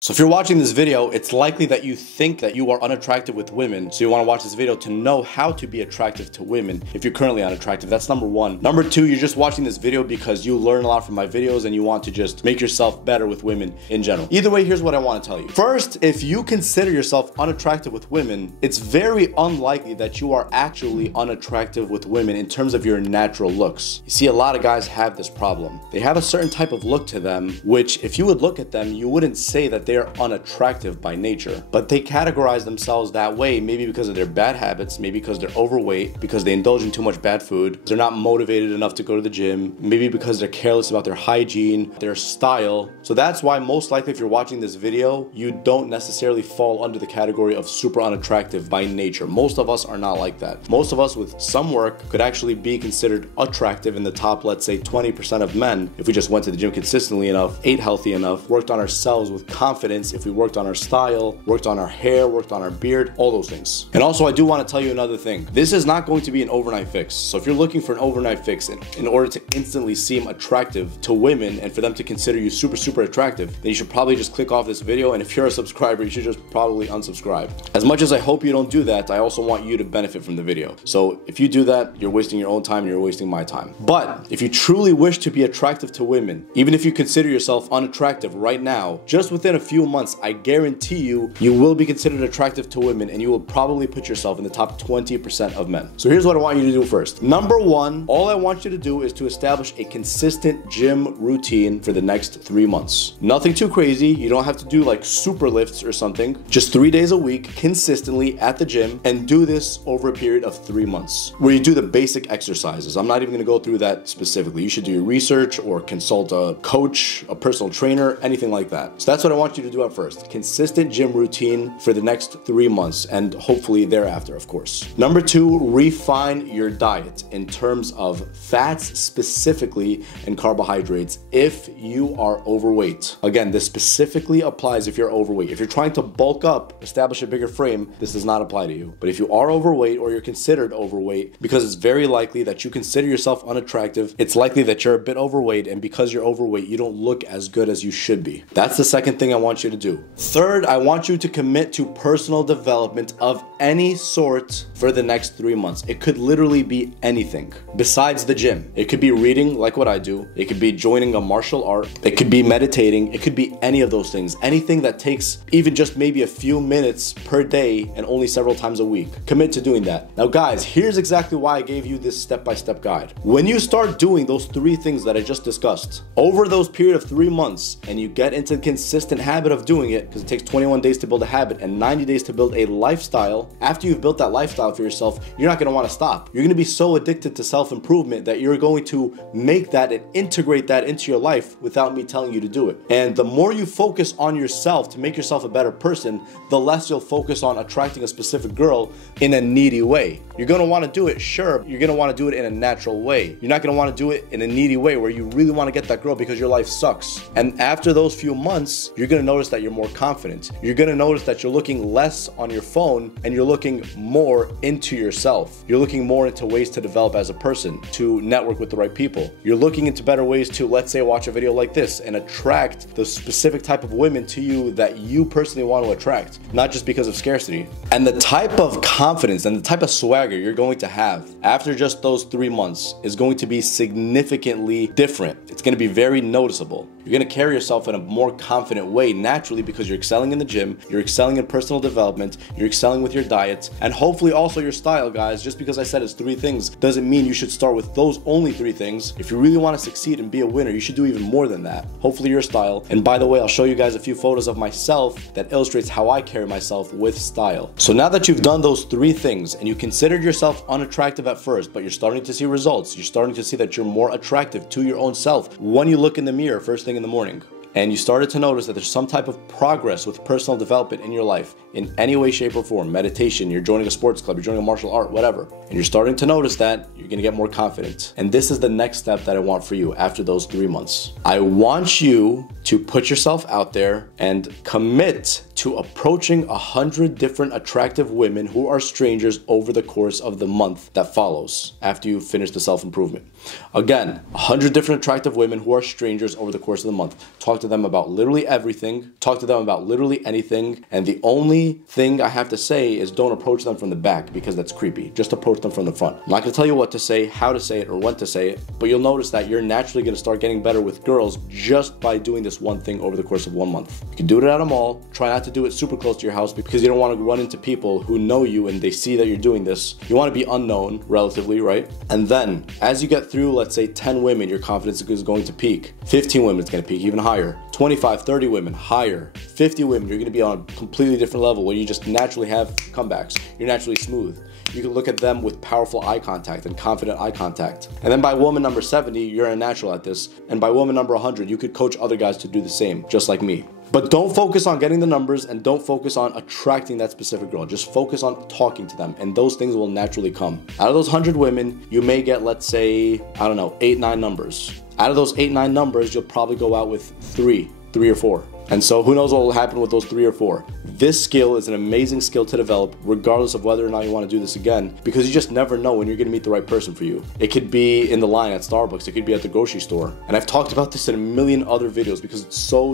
So if you're watching this video, it's likely that you think that you are unattractive with women. So you want to watch this video to know how to be attractive to women if you're currently unattractive. That's number one. Number two, you're just watching this video because you learn a lot from my videos and you want to just make yourself better with women in general. Either way, here's what I want to tell you. First, if you consider yourself unattractive with women, it's very unlikely that you are actually unattractive with women in terms of your natural looks. You see, a lot of guys have this problem. They have a certain type of look to them, which if you would look at them, you wouldn't say that they are unattractive by nature, but they categorize themselves that way, maybe because of their bad habits, maybe because they're overweight, because they indulge in too much bad food, they're not motivated enough to go to the gym, maybe because they're careless about their hygiene, their style. So that's why most likely if you're watching this video, you don't necessarily fall under the category of super unattractive by nature. Most of us are not like that. Most of us with some work could actually be considered attractive in the top, let's say 20% of men if we just went to the gym consistently enough, ate healthy enough, worked on ourselves with confidence, if we worked on our style, worked on our hair, worked on our beard, all those things. And also I do want to tell you another thing. This is not going to be an overnight fix. So if you're looking for an overnight fix in order to instantly seem attractive to women and for them to consider you super attractive, then you should probably just click off this video, and if you're a subscriber, you should just probably unsubscribe. As much as I hope you don't do that, I also want you to benefit from the video. So if you do that, you're wasting your own time and you're wasting my time. But if you truly wish to be attractive to women, even if you consider yourself unattractive right now, just within a few months, I guarantee you will be considered attractive to women and you will probably put yourself in the top 20% of men. So here's what I want you to do first. Number one, all I want you to do is to establish a consistent gym routine for the next 3 months. Nothing too crazy. You don't have to do like super lifts or something. Just 3 days a week consistently at the gym, and do this over a period of 3 months where you do the basic exercises. I'm not even going to go through that specifically. You should do your research or consult a coach, a personal trainer, anything like that. So that's what I want you to do at first. Consistent gym routine for the next 3 months and hopefully thereafter, of course. Number two, refine your diet in terms of fats specifically and carbohydrates if you are overweight. Again, this specifically applies if you're overweight. If you're trying to bulk up, establish a bigger frame, this does not apply to you. But if you are overweight or you're considered overweight, because it's very likely that you consider yourself unattractive, it's likely that you're a bit overweight, and because you're overweight, you don't look as good as you should be. That's the second thing I want you to do. Third, I want you to commit to personal development of any sort for the next 3 months. It could literally be anything besides the gym. It could be reading like what I do. It could be joining a martial art. It could be meditating. It could be any of those things. Anything that takes even just maybe a few minutes per day and only several times a week. Commit to doing that. Now guys, here's exactly why I gave you this step-by-step guide. When you start doing those 3 things that I just discussed over those period of 3 months and you get into the consistent habit of doing it, because it takes 21 days to build a habit and 90 days to build a lifestyle. After you've built that lifestyle for yourself, you're not going to want to stop. You're going to be so addicted to self-improvement that you're going to make that and integrate that into your life without me telling you to do it. And the more you focus on yourself to make yourself a better person, the less you'll focus on attracting a specific girl in a needy way. You're going to want to do it, sure, you're going to want to do it in a natural way. You're not going to want to do it in a needy way where you really want to get that girl because your life sucks. And after those few months, you're going to notice that you're more confident. You're going to notice that you're looking less on your phone and you're looking more into yourself. You're looking more into ways to develop as a person, to network with the right people. You're looking into better ways to, let's say, watch a video like this and attract the specific type of women to you that you personally want to attract, not just because of scarcity. And the type of confidence and the type of swagger you're going to have after just those 3 months is going to be significantly different. It's going to be very noticeable. You're going to carry yourself in a more confident way naturally because you're excelling in the gym, you're excelling in personal development, you're excelling with your diet, and hopefully also your style, guys. Just because I said it's 3 things doesn't mean you should start with those only 3 things. If you really want to succeed and be a winner, you should do even more than that. Hopefully your style. And by the way, I'll show you guys a few photos of myself that illustrates how I carry myself with style. So now that you've done those 3 things and you considered yourself unattractive at first, but you're starting to see results, you're starting to see that you're more attractive to your own self when you look in the mirror first thing in the morning, and you started to notice that there's some type of progress with personal development in your life in any way, shape, or form, meditation, you're joining a sports club, you're joining a martial art, whatever, and you're starting to notice that, you're going to get more confident. And this is the next step that I want for you after those 3 months. I want you to put yourself out there and commit to to approaching 100 different attractive women who are strangers over the course of the month that follows after you finish the self-improvement. Again, 100 different attractive women who are strangers over the course of the month. Talk to them about literally everything. Talk to them about literally anything. And the only thing I have to say is don't approach them from the back, because that's creepy. Just approach them from the front. I'm not going to tell you what to say, how to say it, or when to say it, but you'll notice that you're naturally going to start getting better with girls just by doing this one thing over the course of 1 month. You can do it at a mall. Try not to do it super close to your house, because you don't want to run into people who know you and they see that you're doing this. You want to be unknown relatively, right? And then as you get through, let's say 10 women, your confidence is going to peak. 15 women, it's going to peak even higher. 25, 30 women, higher. 50 women, you're going to be on a completely different level where you just naturally have comebacks. You're naturally smooth. You can look at them with powerful eye contact and confident eye contact. And then by woman number 70, you're a natural at this. And by woman number 100, you could coach other guys to do the same, just like me. But don't focus on getting the numbers, and don't focus on attracting that specific girl. Just focus on talking to them, and those things will naturally come. Out of those 100 women, you may get, let's say, I don't know, 8, 9 numbers. Out of those 8, 9 numbers, you'll probably go out with 3 or 4. And so who knows what will happen with those 3 or 4. This skill is an amazing skill to develop regardless of whether or not you want to do this again, because you just never know when you're going to meet the right person for you. It could be in the line at Starbucks. It could be at the grocery store. And I've talked about this in a million other videos because it's so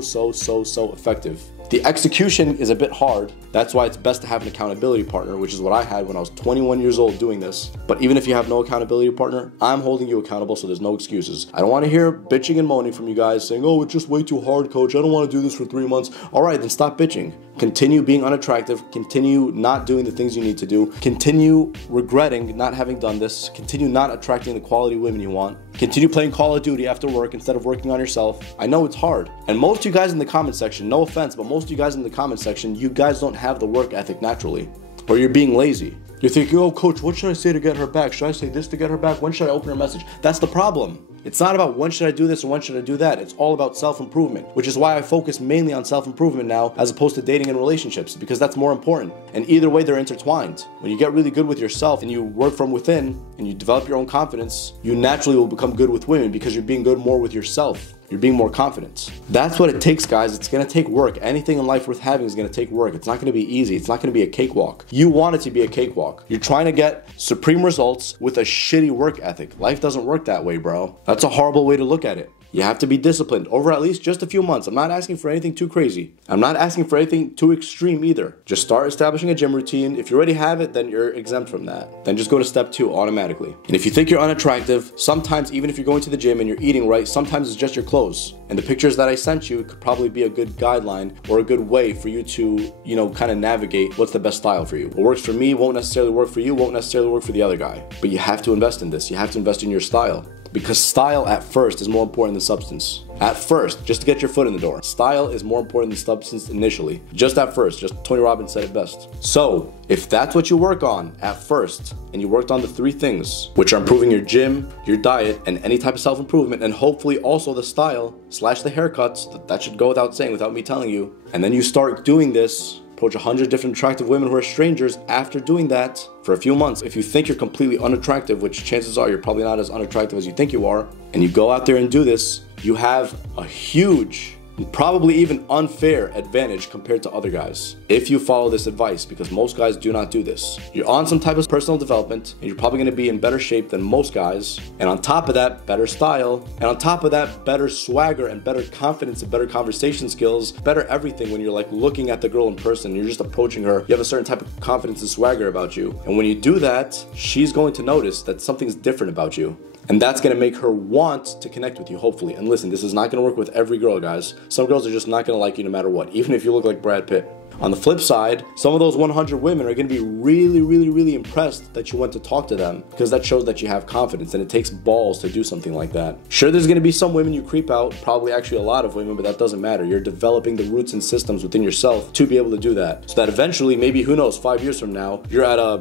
effective. The execution is a bit hard. That's why it's best to have an accountability partner, which is what I had when I was 21 years old doing this. But even if you have no accountability partner, I'm holding you accountable, so there's no excuses. I don't want to hear bitching and moaning from you guys saying, oh, it's just way too hard, coach. I don't want to do this for 3 months. All right, then stop bitching. Continue being unattractive. Continue not doing the things you need to do. Continue regretting not having done this. Continue not attracting the quality women you want. Continue playing Call of Duty after work instead of working on yourself. I know it's hard. And most of you guys in the comment section, no offense, but most of you guys in the comment section, you guys don't have the work ethic naturally. Or you're being lazy. You're thinking, oh, coach, what should I say to get her back? Should I say this to get her back? When should I open her message? That's the problem. It's not about when should I do this or when should I do that. It's all about self-improvement, which is why I focus mainly on self-improvement now as opposed to dating and relationships, because that's more important. And either way, they're intertwined. When you get really good with yourself and you work from within and you develop your own confidence, you naturally will become good with women because you're being good more with yourself. You're being more confident. That's what it takes, guys. It's gonna take work. Anything in life worth having is gonna take work. It's not gonna be easy. It's not gonna be a cakewalk. You want it to be a cakewalk. You're trying to get supreme results with a shitty work ethic. Life doesn't work that way, bro. That's a horrible way to look at it. You have to be disciplined over at least just a few months. I'm not asking for anything too crazy. I'm not asking for anything too extreme either. Just start establishing a gym routine. If you already have it, then you're exempt from that. Then just go to step 2 automatically. And if you think you're unattractive, sometimes even if you're going to the gym and you're eating right, sometimes it's just your clothes. And the pictures that I sent you could probably be a good guideline or a good way for you to, kind of navigate what's the best style for you. What works for me won't necessarily work for you, won't necessarily work for the other guy. But you have to invest in this. You have to invest in your style. Because style at first is more important than substance. At first, just to get your foot in the door. Style is more important than substance initially. Just at first. Just Tony Robbins said it best. So, if that's what you work on at first, and you worked on the 3 things, which are improving your gym, your diet, and any type of self-improvement, and hopefully also the style / the haircuts, that should go without saying, without me telling you. And then you start doing this, approach 100 different attractive women who are strangers after doing that for a few months. If you think you're completely unattractive, which chances are you're probably not as unattractive as you think you are, and you go out there and do this, you have a huge, probably even unfair advantage compared to other guys if you follow this advice, because most guys do not do this. You're on some type of personal development and you're probably going to be in better shape than most guys, and on top of that, better style, and on top of that, better swagger and better confidence and better conversation skills, better everything. When you're looking at the girl in person, you're just approaching her, you have a certain type of confidence and swagger about you, and when you do that, she's going to notice that something's different about you. And that's going to make her want to connect with you, hopefully. And listen, this is not going to work with every girl, guys. Some girls are just not going to like you no matter what, even if you look like Brad Pitt. On the flip side, some of those 100 women are going to be really impressed that you went to talk to them, because that shows that you have confidence, and it takes balls to do something like that. Sure, there's going to be some women you creep out, probably actually a lot of women, but that doesn't matter. You're developing the roots and systems within yourself to be able to do that, so that eventually, maybe, who knows, 5 years from now, you're at a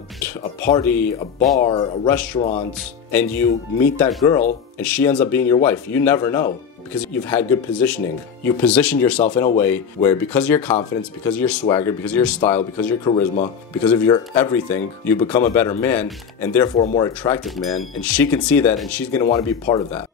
party, a bar, a restaurant, and you meet that girl and she ends up being your wife. You never know, because you've had good positioning. You positioned yourself in a way where, because of your confidence, because of your swagger, because of your style, because of your charisma, because of your everything, you become a better man and therefore a more attractive man, and she can see that and she's going to want to be part of that.